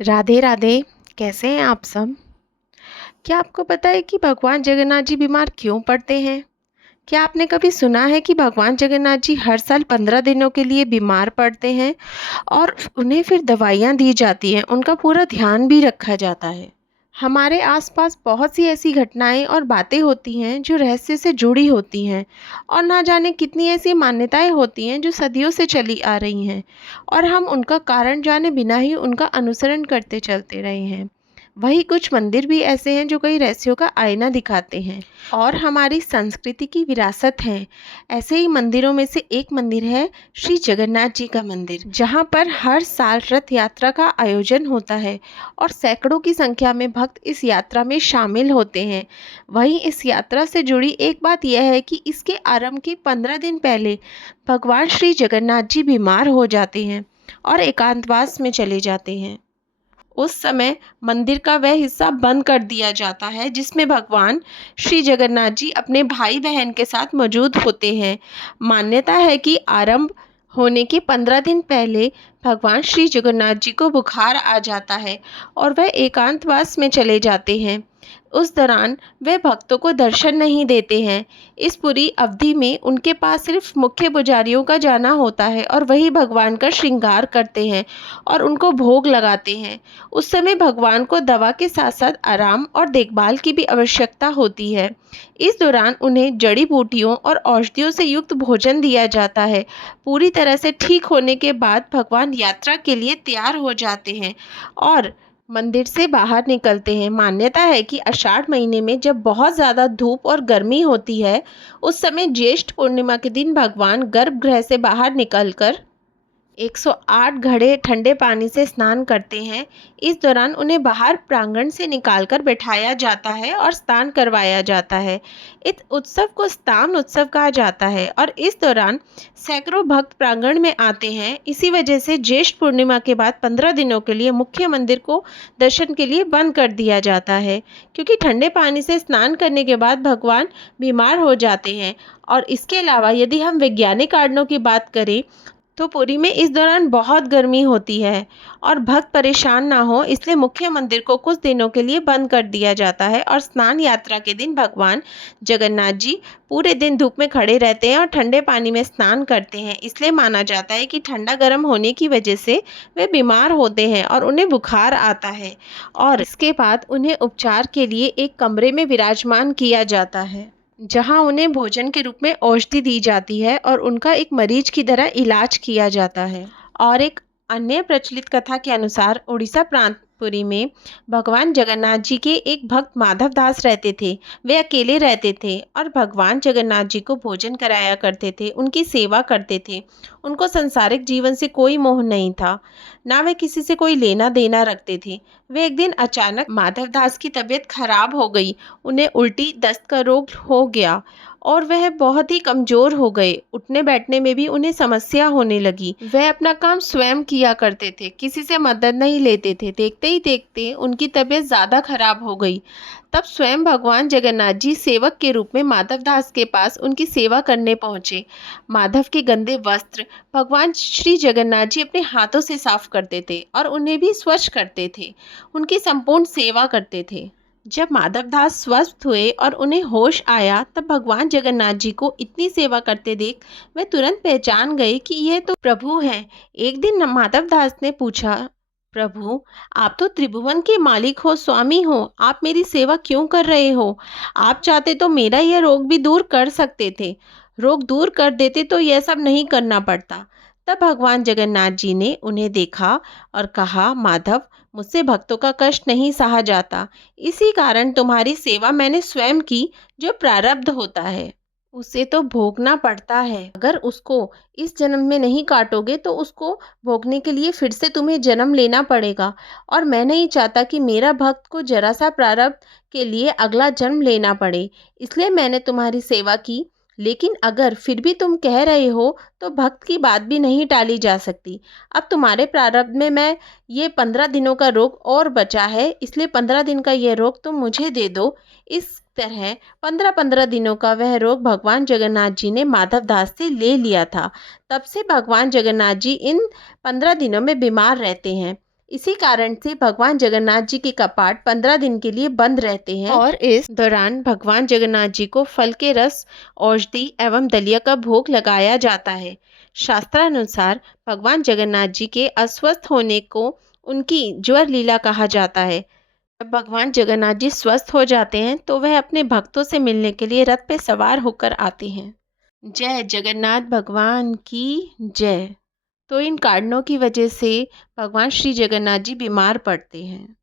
राधे राधे। कैसे हैं आप सब? क्या आपको पता है कि भगवान जगन्नाथ जी बीमार क्यों पड़ते हैं? क्या आपने कभी सुना है कि भगवान जगन्नाथ जी हर साल 15 दिनों के लिए बीमार पड़ते हैं और उन्हें फिर दवाइयाँ दी जाती हैं, उनका पूरा ध्यान भी रखा जाता है। हमारे आसपास बहुत सी ऐसी घटनाएं और बातें होती हैं जो रहस्य से जुड़ी होती हैं, और ना जाने कितनी ऐसी मान्यताएं होती हैं जो सदियों से चली आ रही हैं, और हम उनका कारण जाने बिना ही उनका अनुसरण करते चलते रहे हैं। वही कुछ मंदिर भी ऐसे हैं जो कई रहस्यों का आईना दिखाते हैं और हमारी संस्कृति की विरासत हैं। ऐसे ही मंदिरों में से एक मंदिर है श्री जगन्नाथ जी का मंदिर, जहाँ पर हर साल रथ यात्रा का आयोजन होता है और सैकड़ों की संख्या में भक्त इस यात्रा में शामिल होते हैं। वहीं इस यात्रा से जुड़ी एक बात यह है कि इसके आरंभ के 15 दिन पहले भगवान श्री जगन्नाथ जी बीमार हो जाते हैं और एकांतवास में चले जाते हैं। उस समय मंदिर का वह हिस्सा बंद कर दिया जाता है जिसमें भगवान श्री जगन्नाथ जी अपने भाई बहन के साथ मौजूद होते हैं। मान्यता है कि आरंभ होने के 15 दिन पहले भगवान श्री जगन्नाथ जी को बुखार आ जाता है और वह एकांतवास में चले जाते हैं। उस दौरान वे भक्तों को दर्शन नहीं देते हैं। इस पूरी अवधि में उनके पास सिर्फ मुख्य पुजारियों का जाना होता है और वही भगवान का श्रृंगार करते हैं और उनको भोग लगाते हैं। उस समय भगवान को दवा के साथ साथ आराम और देखभाल की भी आवश्यकता होती है। इस दौरान उन्हें जड़ी बूटियों और औषधियों से युक्त भोजन दिया जाता है। पूरी तरह से ठीक होने के बाद भगवान यात्रा के लिए तैयार हो जाते हैं और मंदिर से बाहर निकलते हैं। मान्यता है कि आषाढ़ महीने में जब बहुत ज़्यादा धूप और गर्मी होती है, उस समय ज्येष्ठ पूर्णिमा के दिन भगवान गर्भगृह से बाहर निकलकर 108 घड़े ठंडे पानी से स्नान करते हैं। इस दौरान उन्हें बाहर प्रांगण से निकालकर बैठाया जाता है और स्नान करवाया जाता है। इस उत्सव को स्नान उत्सव कहा जाता है और इस दौरान सैकड़ों भक्त प्रांगण में आते हैं। इसी वजह से ज्येष्ठ पूर्णिमा के बाद 15 दिनों के लिए मुख्य मंदिर को दर्शन के लिए बंद कर दिया जाता है, क्योंकि ठंडे पानी से स्नान करने के बाद भगवान बीमार हो जाते हैं। और इसके अलावा यदि हम वैज्ञानिक कारणों की बात करें तो पुरी में इस दौरान बहुत गर्मी होती है और भक्त परेशान ना हो, इसलिए मुख्य मंदिर को कुछ दिनों के लिए बंद कर दिया जाता है और स्नान यात्रा के दिन भगवान जगन्नाथ जी पूरे दिन धूप में खड़े रहते हैं और ठंडे पानी में स्नान करते हैं। इसलिए माना जाता है कि ठंडा गर्म होने की वजह से वे बीमार होते हैं और उन्हें बुखार आता है, और इसके बाद उन्हें उपचार के लिए एक कमरे में विराजमान किया जाता है, जहां उन्हें भोजन के रूप में औषधि दी जाती है और उनका एक मरीज की तरह इलाज किया जाता है। और एक अन्य प्रचलित कथा के अनुसार उड़ीसा प्रांत पुरी में भगवान जगन्नाथ जी के एक भक्त माधव दास रहते थे। वे अकेले रहते थे और भगवान जगन्नाथ जी को भोजन कराया करते थे, उनकी सेवा करते थे। उनको संसारिक जीवन से कोई मोह नहीं था, ना वे किसी से कोई लेना देना रखते थे। वे एक दिन अचानक माधव दास की तबीयत खराब हो गई। उन्हें उल्टी दस्त का रोग हो गया और वह बहुत ही कमज़ोर हो गए। उठने बैठने में भी उन्हें समस्या होने लगी। वह अपना काम स्वयं किया करते थे, किसी से मदद नहीं लेते थे। देखते ही देखते उनकी तबीयत ज़्यादा खराब हो गई। तब स्वयं भगवान जगन्नाथ जी सेवक के रूप में माधव दास के पास उनकी सेवा करने पहुँचे। माधव के गंदे वस्त्र भगवान श्री जगन्नाथ जी अपने हाथों से साफ करते थे और उन्हें भी स्वच्छ करते थे। उनकी संपूर्ण सेवा करते थे। जब माधव दास स्वस्थ हुए और उन्हें होश आया, तब भगवान जगन्नाथ जी को इतनी सेवा करते देख वे तुरंत पहचान गए कि यह तो प्रभु हैं। एक दिन माधव दास ने पूछा, प्रभु, आप तो त्रिभुवन के मालिक हो, स्वामी हो, आप मेरी सेवा क्यों कर रहे हो? आप चाहते तो मेरा यह रोग भी दूर कर सकते थे। रोग दूर कर देते तो यह सब नहीं करना पड़ता। तब भगवान जगन्नाथ जी ने उन्हें देखा और कहा, माधव, मुझसे भक्तों का कष्ट नहीं सहा जाता। इसी कारण तुम्हारी सेवा मैंने स्वयं की। जो प्रारब्ध होता है उसे तो भोगना पड़ता है। अगर उसको इस जन्म में नहीं काटोगे तो उसको भोगने के लिए फिर से तुम्हें जन्म लेना पड़ेगा, और मैं नहीं चाहता कि मेरा भक्त को जरा सा प्रारब्ध के लिए अगला जन्म लेना पड़े। इसलिए मैंने तुम्हारी सेवा की। लेकिन अगर फिर भी तुम कह रहे हो तो भक्त की बात भी नहीं टाली जा सकती। अब तुम्हारे प्रारब्ध में मैं ये 15 दिनों का रोग और बचा है, इसलिए 15 दिन का ये रोग तुम मुझे दे दो। इस तरह 15-15 दिनों का वह रोग भगवान जगन्नाथ जी ने माधव दास से ले लिया था। तब से भगवान जगन्नाथ जी इन 15 दिनों में बीमार रहते हैं। इसी कारण से भगवान जगन्नाथ जी के कपाट 15 दिन के लिए बंद रहते हैं और इस दौरान भगवान जगन्नाथ जी को फल के रस, औषधि एवं दलिया का भोग लगाया जाता है। शास्त्रानुसार भगवान जगन्नाथ जी के अस्वस्थ होने को उनकी ज्वर लीला कहा जाता है। जब भगवान जगन्नाथ जी स्वस्थ हो जाते हैं तो वह अपने भक्तों से मिलने के लिए रथ पे सवार होकर आते हैं। जय जगन्नाथ भगवान की जय। तो इन कारणों की वजह से भगवान श्री जगन्नाथ जी बीमार पड़ते हैं।